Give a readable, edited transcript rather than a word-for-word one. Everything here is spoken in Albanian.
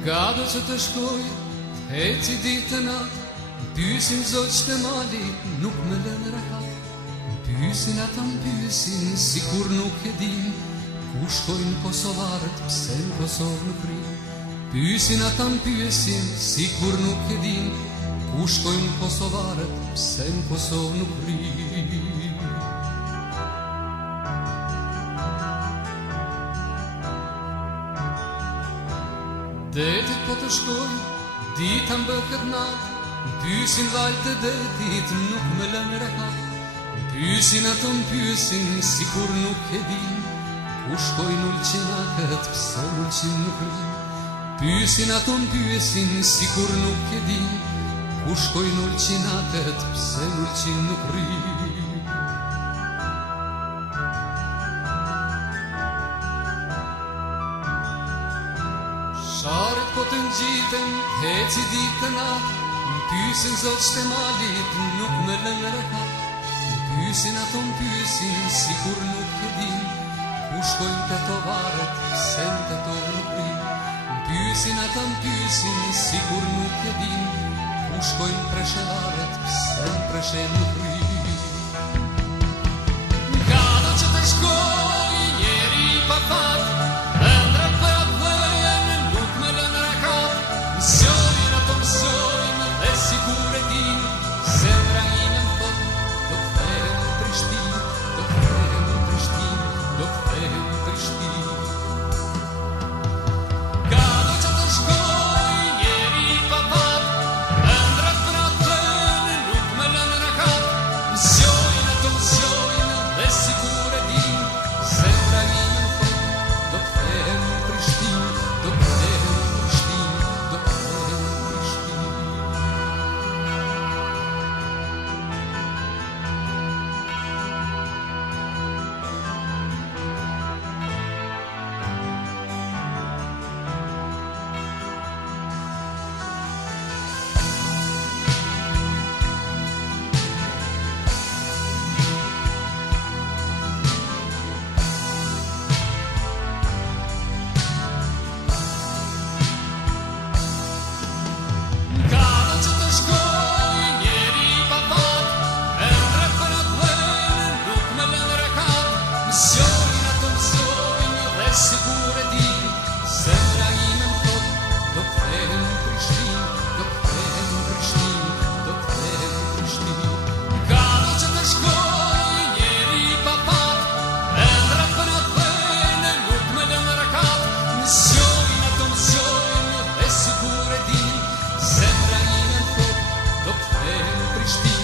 Gado që të shkoj, heci ditën atë, pysin zoq të malit, nuk me lënë rahat. Pysin ata më pysin, si kur nuk e din, ku shkojnë Kosovarët, pse në Kosovë nuk rinë. Pysin ata më pysin, si kur nuk e din, ku shkojnë Kosovarët, pse në Kosovë nuk rinë. Detit po të shkoj, dita më bëhet natë, pysin valë të detit, nuk me lënë rehat. Pysin ato më pysin, si kur nuk e din, ku shkojnë ulqinakët, pse ulqin nuk rinë. Pysin ato më pysin, si kur nuk e din, ku shkojnë ulqinakët, pse ulqin nuk rinë. Sharet po të ngjiten, heci ditën atë, më pysin zoq të malit, nuk me lënë rehat. Më pysin ato më pysin, si kur nuk e din, ku shkojnë Tetovarët, pse në Tetov nuk rinë. Më pysin ato më pysin, si kur nuk e din, ku shkojnë Preshevarët, pse në Preshev nuk rinë. Gado që të shkoj, njeri pa fat, mësojnë ato mësojnë, dhe si kur e din, zemra ime më thot, do kthehem në Prishtinë, do kthehem në Prishtinë, do kthehem në Prishtinë. Gado që të shkoj, njeri pa pat, ëndrat për atënë, nuk me lënë rahat. Mësojnë ato mësojnë, dhe si kur e din, zemra ime më thot, do kthehem në Prishtinë, do kthehem në Prishtinë. Mësojnë ato mësojnë, dhe si kur e din, zemra ime më thot, do kthehem në Prishtinë, do kthehem në Prishtinë, do kthehem në Prishtinë. Gado që të shkoj, njeri pa pat, ëndrat për atënë, nuk me lënë rahat. Mësojnë ato mësojnë, dhe si kur e din, zemra ime më thot, do kthehem në Prishtinë.